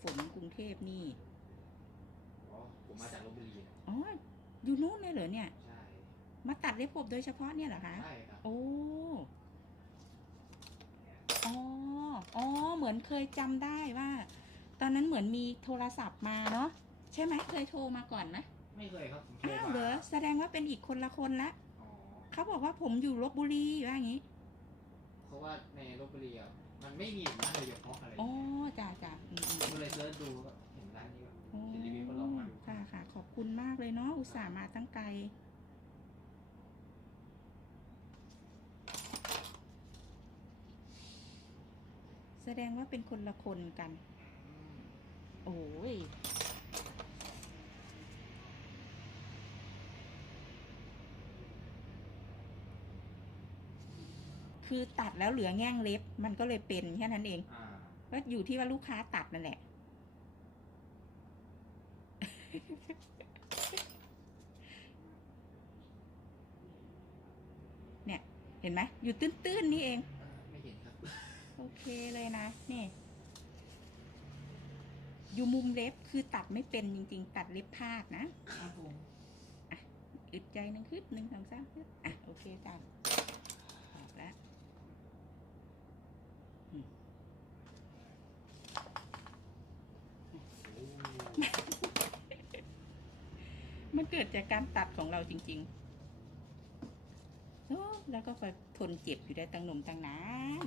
ฝนกรุงเทพนี่ อ๋อผมมาจากลบบุรีนะอ๋อ อยู่นู้นเลยเหรอเนี่ย ใช่ มาตัดเล็บผมโดยเฉพาะเนี่ยเหรอคะ ใช่ครับโอ้ อ๋อ อ๋อ เหมือนเคยจำได้ว่า ตอนนั้นเหมือนมีโทรศัพท์มาเนาะ ใช่ไหมเคยโทรมาก่อนไหมไม่เคยครับผมโทรอ้าวมาเหรอ แสดงว่าเป็นอีกคนละคนละ อ๋อเขาบอกว่าผมอยู่ลบบุรีว่าอย่างนี้ เพราะว่าในลบบุรีอะมันไม่มีร้านโดยเฉพาะอะไรอ๋อจ้า เลยเนาะอุตส่าห์มาตั้งไกล แสดงว่าเป็นคนละคนกันอืมโอ้ยคือตัดแล้วเหลือแง่งเล็บ มันก็เลยเป็นแค่นั้นเองอ่าก็อยู่ที่ว่าลูกค้าตัดนั่นแหละ เนี่ยเห็นไหมอยู่ตื้นๆนี่เองเอ่อไม่เห็นครับ โอเคเลยนะ นี่ อยู่มุมเล็บคือตัดไม่เป็นจริง ๆ ตัดเล็บพลาดนะครับผมอึดใจหนึ่งขึ้นหนึ่งสองสามขึ้นอะ โอเคจ้าออกแล้วอืมโอ้มันเกิดจากการตัดของเราจริงๆโอ้ แล้วก็คอยทนเจ็บอยู่ได้ตั้งนมตั้งนาน